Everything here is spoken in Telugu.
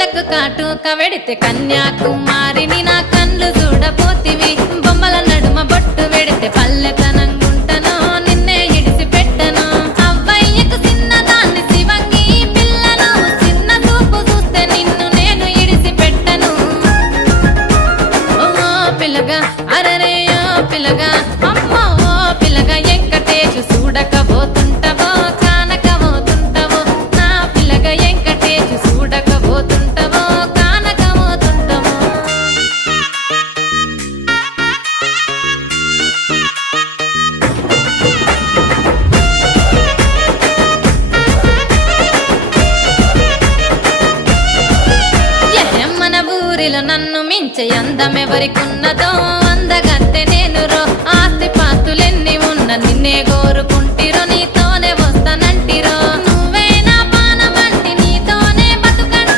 కండ్లకు కాటుక వెడితే కన్యాకుమారిని నా కండ్లు చూడపోతివి బొమ్మల నడుమ బొట్టు వెడితే పల్లెతనంగుంటను నిన్నే ఇడిసి పెట్టను అవ్వయ్యకు చిన్నదాన్ని శివంగి పిల్లను చిన్న చూపు చూస్తే నిన్ను నేను ఇడిసి పెట్టను ఓ పిల్లగా అరరే ఓ పిల్లగా అమ్మో ఓ పిల్లగా వెంకటేశు చూడకపోతుంటవో కానకపోతుంటవో నా పిల్లగా వెంకటేశు చూడకపోతుంటవో కానకపోతుంటవో మన ఊరిలో నన్ను మించే అందమెవరికున్నదో అందగత్తె నేను రో ఆస్తి పాస్తులెన్ని ఉన్న నిన్నే కోరుకుంటా